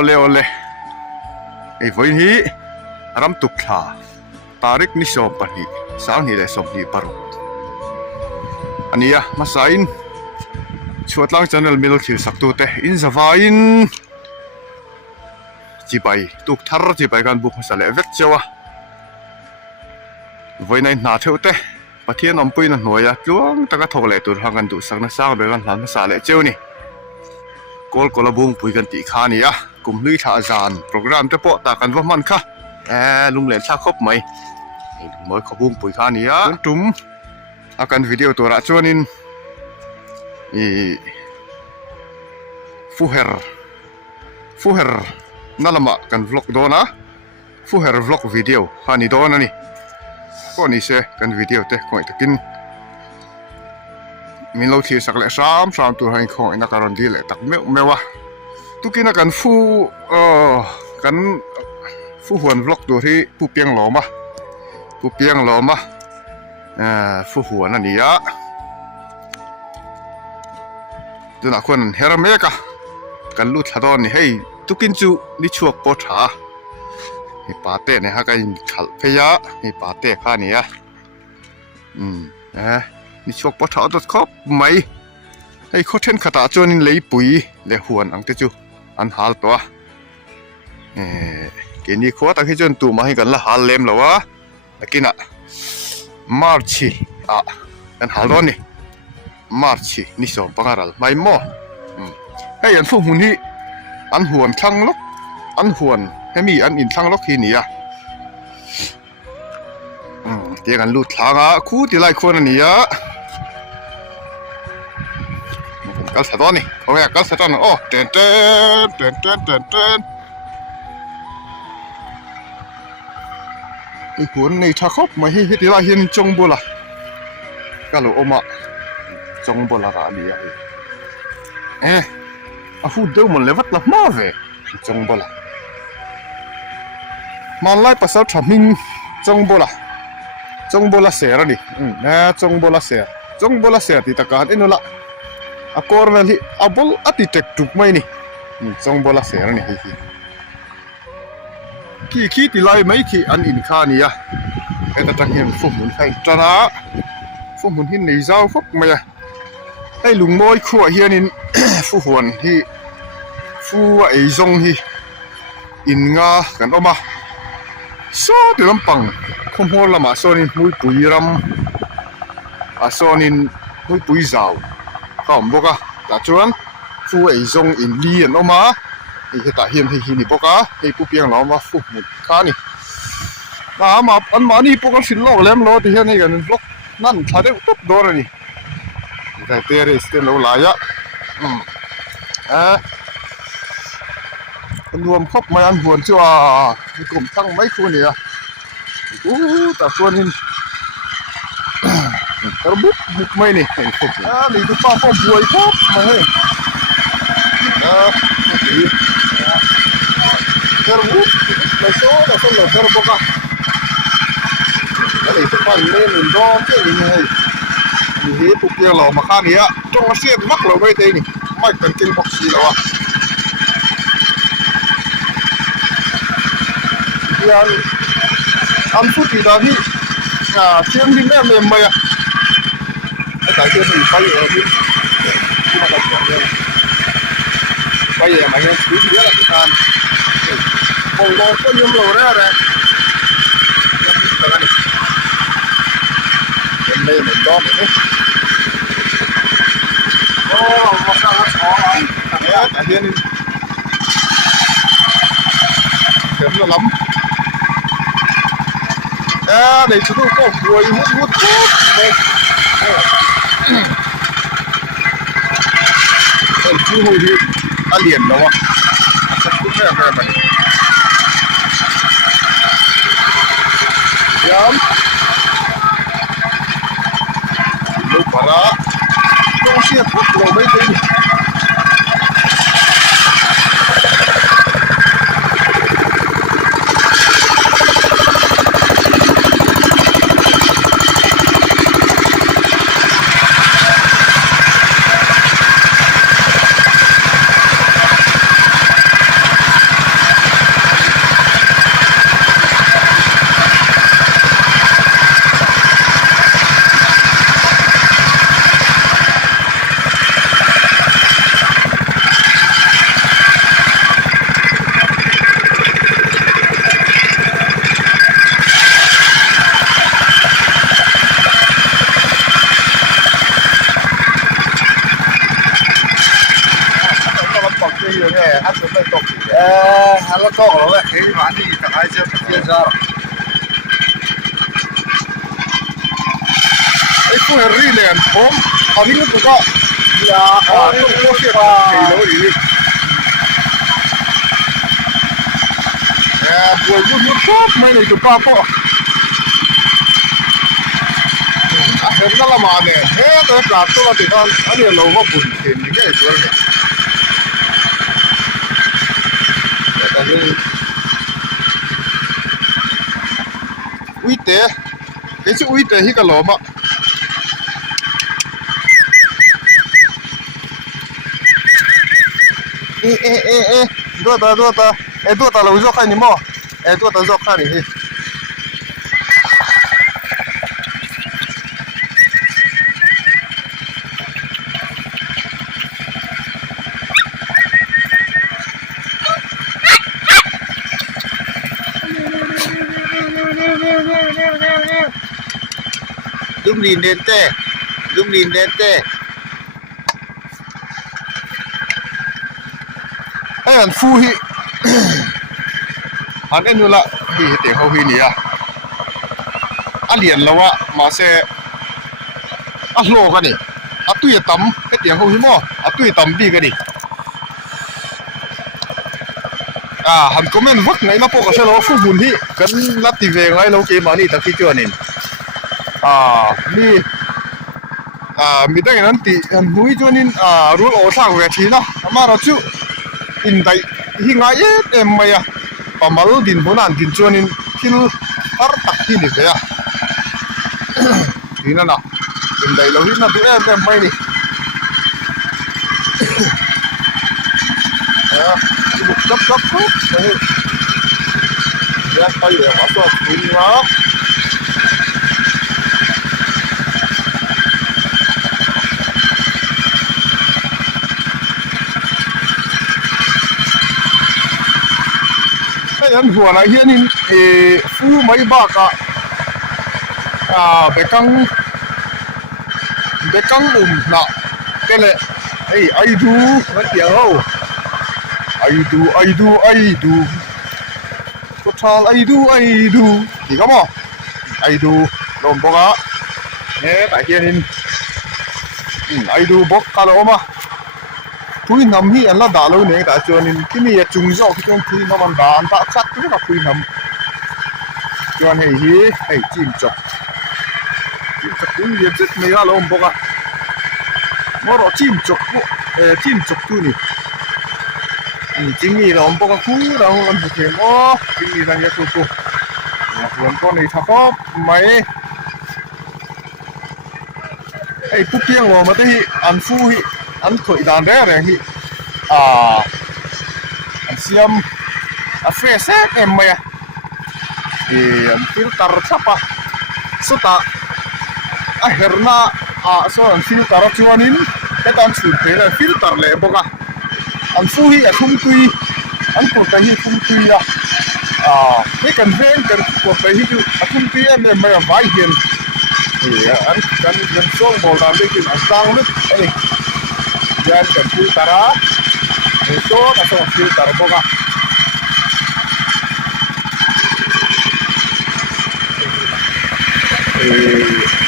ole ole ei voi hi ram tuk tha tarik ni som pani sang hi le som hi paru ania masain chuatlang channel mil thil saktu te in zawain chipai tuk thar chipai kan buk masale vek chewa voi nai na theute pathian ompui na hnoya tluang taka thokle tur hangan du sakna sang be kan hlan masale cheu ni kol kolabung pui kan ti kha ni a kumhlui tha zan program te po ta kan wa man kha lungle tha khop mai moi khobung pui kha ni a tum akan video tora chuanin fuher nalama kan vlog dona fuher vlog video hani dona ni ko ni se kan video te ko takin min lo thi sakle sam tu hain kho ina karon di le tak mewa tukina kan fu huan vlog tu hi pu piang lo ma fu huan ani ya tuna kon hermeka kan lut thadon ni hei tukin chu ni chuak po tha hi pate ne ha kai khal pheya hi pate kha ni ya ni chuak po tha dot khop mai hei khoten khata chonin lei pui le huan ang te chu an hal to ke ni kho ta hi chon tu ma hi kan la hal lem lawa lakina marchi kan hal don ni marchi ni som pangaral mai mo hei an fu hun hi an huan thang lok an huan hemi an in thang lok hi ni a te kan lut thanga khu ti lai khon ani a kal sa don ni oya kal sa don ten i huan nei tha khop mai hi ti lai hin chong bola kalo oma chong bola ra ni a a fu deu mon levat la ma ve chong bola pasal thaming chong bola se ra ni chong bola se ti takan enola a corner hi abol ati tek tuk mai ni chong bola se ra ni hi ki ti lai mai ki an in kha ni a eta ta hian fu mun khai tana fu mun hin nei zau fok mai a ai lung moi khuwa hian in fu huan hi fu ai zong hi in nga kan oma so ti lampang khom hol lama sonin mui pui ram a sonin mui pui zau khom boka ta chuan fu ai zong in li an oma hi ta hian hi ni boka ei pu piang lawma fu mun kha ni ma an ma ni poka sin lo lem lo ti hian ni kan vlog nan thade top dor ni ta tere sten lo la ya nuam khop mai an huan chu ni kum thang mai khu ni a ta chuanin tarbuk buk mai ni khop ni tu pa buai khop mai tarbuk mai so da so lo tarbuka ni tu pa ni mun do ke ni hei ni he pu piang lo ma kha ni a tong a siat mak lo mai te ni mai kan kin box si lo yan am fu ti da hi chiang din me mai a ta ke ni pai a ni kuma ta ya pai a mai ni ti ya la kan bong lo ko yum lo ra đây mình có đấy mà sao nó khó lắm tại hiện kém nó lắm này chúng tôi có buổi hút đây chú hồi đi ăn liền đúng không cũng là vậy yum lúc para không siết bắt đầu mấy tin ฮัดไม่ตกฮัลโหลตกแล้วเฮ้ยมานี่ตะไคร้เจ้าเจ้าจ้าไอ้ผู้เฮรี่เนี่ยผมเอาที่นู้นก็อย่าต้องโคเชียร์ไอ้แล้วดิบัวยุ่งชอบไม่เลยจุดป้าพ่อเห็นก็ละมาเนี่ยเฮ้ยตัวปลาตัวติดกันอันนี้เราก็บุญเห็นนี่ไงตัวเนี่ยแต่นี่อุ้ยเตะเดี๋ยวจะอุ้ยเตะที่กะหล่อมะ多的哎多的了我就看你嘛哎多的就看你Lumlin dente Lumlin dente 哎呀富ฮีอันนี้ละฮีเตะเขาฮีนี่อ่ะอันเรียนแล้วว่ามาเสอันโลกันนี่อันตุ้ยต่ำให้เตะเขาฮีมั้งอันตุ้ยต่ำดีกันดิหันคอมเมนต์วักไหนนะพวกเขาเชื่อเราฟูบุญที่กันลัดตีเวงไว้เราเกมมานี่ตะกี้จวนนี่นี่มีตั้งนั้นตีมุ้ยจวนนี่รู้โอ้สร้างเวทีนะมาเราจู่อินไดหิงไงไม่อะปามาลดินบนันดินจวนนี่คิลฮาร์ตักที่นี่เสียนี่นะอินไดเราหินนะดูไม่นี่บุกจับya kayo ya masuk bunga ayan huwa na hianin fu mai ba ka bekang na tele ai du wat ya ho ai duก็ทางไอ้ดูนี่ก็มั้งไอ้ดูลมบอกอ่ะเนี่ยแต่เฮียนินไอ้ดูบอกกันแล้วมั้งทุยน้ำนี่อันละด่าเลยเนี่ยแต่จวนนินที่นี่จุงเจ้าที่จวนทุยน้ำมันด่าอันตะชัดก็จะทุยน้ำจวนเฮ้ยจิ้มจกทุยเยอะจิตไม่ละลมบอกอ่ะว่าเราจิ้มจกตัวนี่จริงนี่เราบอกว่าคู่เราคนเขียนว่าจริงนี่เราอยากคู่เราคนนี้ถ้าก็ไม่ไอ้ปุ๊กเกี้ยงเรามาที่อันฟู่อันข่อยด่านแรกเลยอันเสียมอันเฟรชเอ็มไหมอันฟิลเตอร์ชับสุดอ่ะเฮร์น่าส่วนฟิลเตอร์ชวนนี้แต่ตอนสุดท้ายฟิลเตอร์เลยบอกว่าอันฟูฮีอันทุ่มตุยอันปวดไปที่ทุ่มตุยนะนี่กันเว้นกันปวดไปที่จุอันทุ่มตุยอันเนี่ยไม่ไหวเห็นอันกันส่งบอลตามได้กินอันตั้งลึกยันกันฟิลตาระโซ่กันส่งฟิลตาระบอก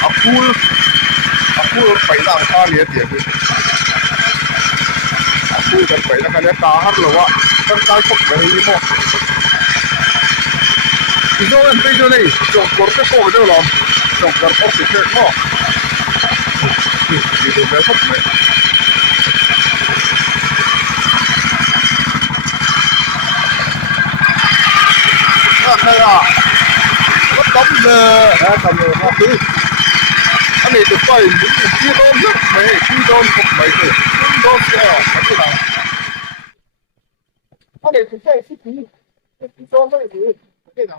อัพพูลไปต่างชาติเนี่ยเดี๋ยวพูดกันไปแล้วกันเนี่ยตาฮักเลยว่าตั้งใจพบกันให้หมดที่โน่นไปโน่นนี่จงกดก็โผล่เดี๋ยวหรอจงกดพบสิเพื่อนหม้อที่ดูแลพบไหมใครรถต้มเลยทำเลยครับพี่อันนี้จะไปที่โดนลึกไหมที่โดนพบไหมที่โดนที่ที่ไหนอันนี้จะใช่ที่ที่โดนไม่ดีที่ไหน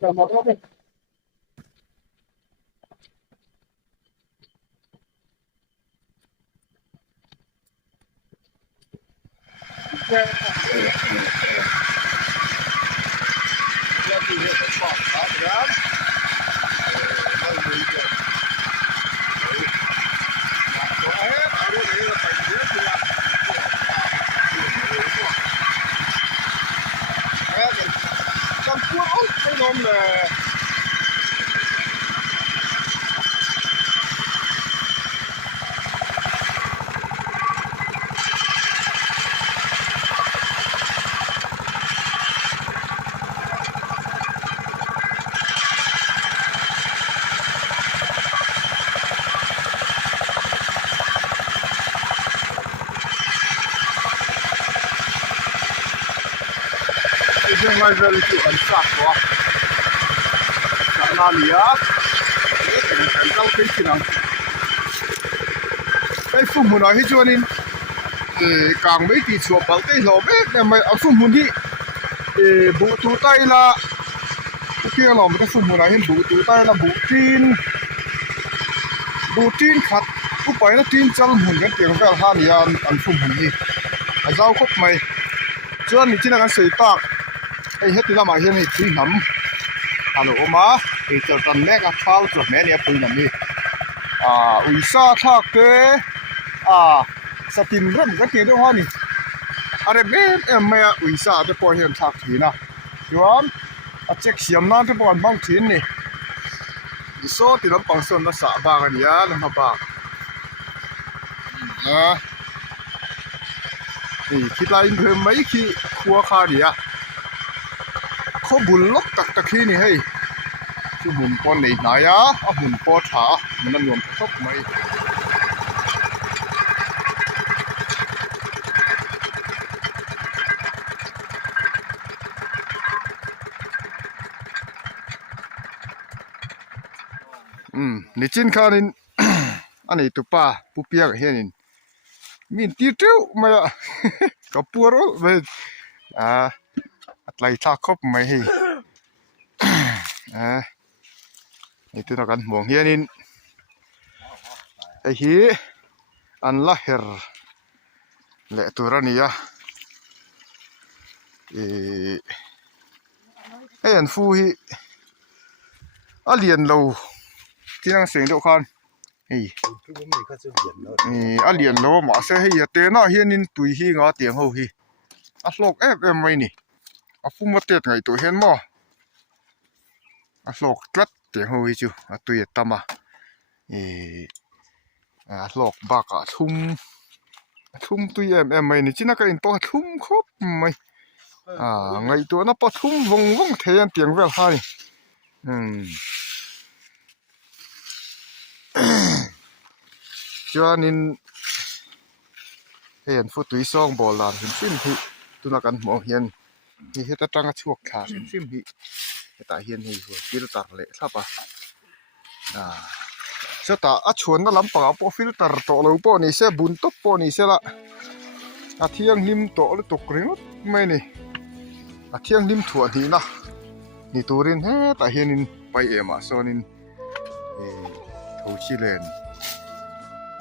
จะมาทำไม ngai vel chu an sak wa sa na lia kan kal ke chinang ai fu mun ai chuanin kang mai ti chu bal te lo be ne mai a fu mun hi bu tu tai la kia lo ma fu mun ai hin bu tu tai la bu tin khat ku pai na tin chal mun kan tiang vel ha ni an fu mun hi a zau khop mai chuan ni china kan sei tak ai heti lama hian hi thui nam alo ma ei chal tan mek a thal chu me ne pui nam ni ui sa thak te satin ram ka ti do ha ni are be em me ui sa te po hian thak thi na chuan a check siam na te po an bang thin ni so ti lam pang son na sa ba ga ni lam baนี่คิดไล่เพิ่มไม่ขี้ครัวคาดิเขาบุญลกตักตะขี้นี่เฮ้ยชื่อบุญปอนไหนบุญปอถามันนั่นรวมทบไหมนี่จินคานินอันนี้ตุป้าปุเปียกเฮียนินมีตีเต้ามากับปัวรถเว้ยอะไรท่าครบไหมให้นี่ตัวกันมองเฮียนินไอ้ฮีอันละเฮรเละตัวนี้ไอ้อันฟูฮีอันเลียนเราที่นั่งเสียงเดียวกันนี่อันเลียนโลมาเสียให้เตน่าเฮียนินตุยฮีงาเตียงหูฮีอัลโลกไม่นี่ฟุ้งมาเตะไงตัวเห็นมั้ยอัลโลกตัดเตียงหูฮีจูตุยตามาอัลโลกบักทุ่มตุยไม่นี่จีน่าก็อินปอทุ่มครบไม่ไงตัวน่ะปอทุ่มวงเทียนเตียงเวลให้จวนนินเห็นฟุตุยซองบอลลานเห็นซิมฮีตุนักันมองเห็นฮีเฮตตังกชวกขาเห็นซิมฮีแต่เห็นฮีหัวฟิลเตอร์เละครับเสตาชวนนั่นลำปางปอฟิลเตอร์โตเราปอนี่เสบุญตบปอนี่เสละเที่ยงริมโตเลยตกเรื่องไม่นี่เที่ยงริมถั่วดีนะนี่ตัวรินแต่เห็นนินไปมาโซนินทูชิเลน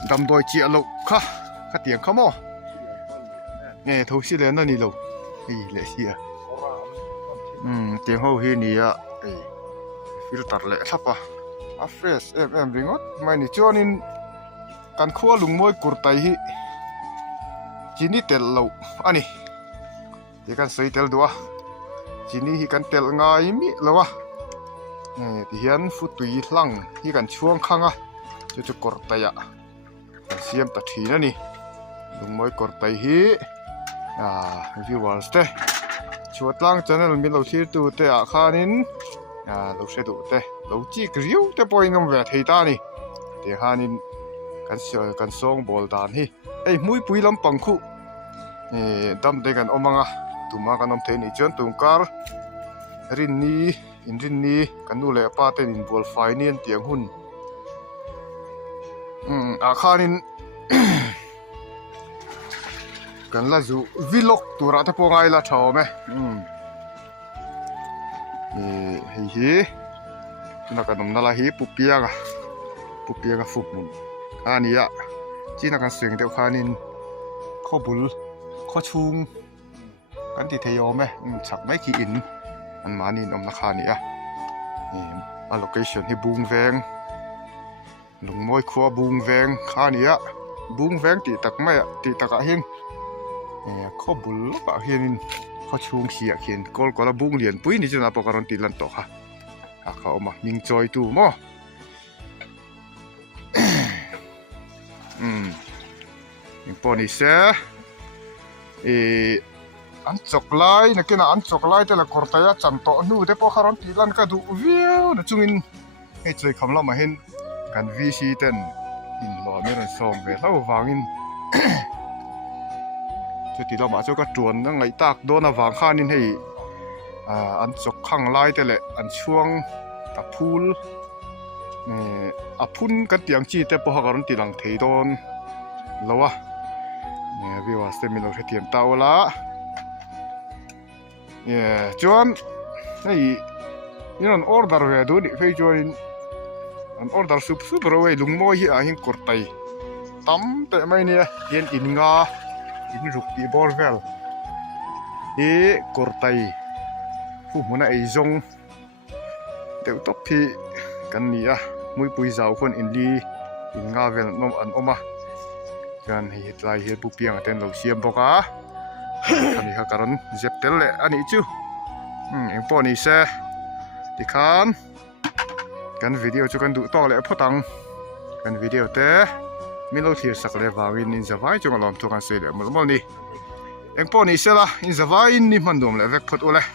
ดำโดยเจียลูกค่ะข้าเตียงข้ามอทูชิเลนนั่นนี่ลูกเลเซียเตียงเขาเฮนี่ฟิลเตอร์เละทับเฟรชริงอดไม่นี่จวนนินกันขั้วลุงมวยกุร์ไตฮีจีนี่เตลลูกอันนี้ที่กันใส่เตลดัวจีนี่ฮีกันเตลง่ายมิแล้ววะที่เห็นฟุตุยหลังฮีกันช่วงข้างจะกุร์ไตเสียมตัดทีนั่นนี่ลุงมวยกุร์ไตฮีวิวอลสเตชวดหลังจันนั้นมีเราที่ตัวเตะขานินเราเสดูเตะเราจีกริ้วเตะปอยงมแหวนเฮตานี่เตะขานินกันส่งบอลดานฮีมุ้ยปุยลำปังคู่ดำเด็กันอมังตุมากันน้ำเทนี่จนตุงการรินนี่กันดูแลป้าเตนินบอลไฟนี่เตียงหุ่นขานินกันละจูวิลกตัวรัตพงไงละชาวไหมเฮ้นักการนำนั่นละปุเปียกฟุกมุนอันนี้จีนักการเสียงเดียวขานินข้อบุลข้อชุงกันติเทียมไหมฉักไม่ขี้อินอันมานี่นำราคานี่allocation ให้บูงแวงหลงมวยครัวบูงแวงขานี่บูงแวงติตักไม่ติตักเฮงข้อบุลปะเฮนินข้อชุงเขียเขียนกอลก็ละบุงเหรียญปุ้ยนี่จะนับประการันตีลันต่อค่ะเขาเอามามิงจอยตู้มั้งยังปอนี่เสียอันจกไล่นักกินอันจกไล่แต่ละกอร์ตายจันโตนู่แต่พอคารันตีลันก็ดูวิวนะจุงอินให้ใจคำละมาเห็นกันวีซีเต้นอินหล่อไม่ได้ส่งไปแล้ววางอินจุดที่เรามาเจ้าก็จวนนั่งไหลตากโดนวางข้านินให้ อันจกข้างลายแต่แหละอันช่วงตะพูลอพุ่นกันเตียงจีแต่ปะกันติลังเทดอนแล้ววะเนี่ยวิวาสเตมิโลเทียมเตาละเนี่ยจวนนี่นั่นออร์ดาร์เวดูดิเฟยจวนอันออร์ดาร์ซุปเราเวลุงโมยหิงกอร์ไตตั้มแต่ไม่เนี่ยเย็นอินงาอินรุกอีบอลเวลกอร์ไตผู้มันไอจงเดี๋ยวตบพี่กันนี่มุ้ยปุยเจ้าคนอินลีอินงาเวลนมอันออกมากันเฮ็ดลายเฮ็ดบุเปียงเต้นเราเสียมบอกอันนี้เขาการเจ็บเต้นเลยอันนี้จู่เอ็งปอนี่เสที่คันกันวิดีโอจะกันดูต่อเลยพอตังกันวิดีโอเต้มีเราที่สักเลวาวินอินจะไว้จงอารมณ์ทุกคนเสียเลยมั้งนี่เอ็งปอนี่เสละอินจะไว้นี่มันดมเลยเวกพอดโอเลย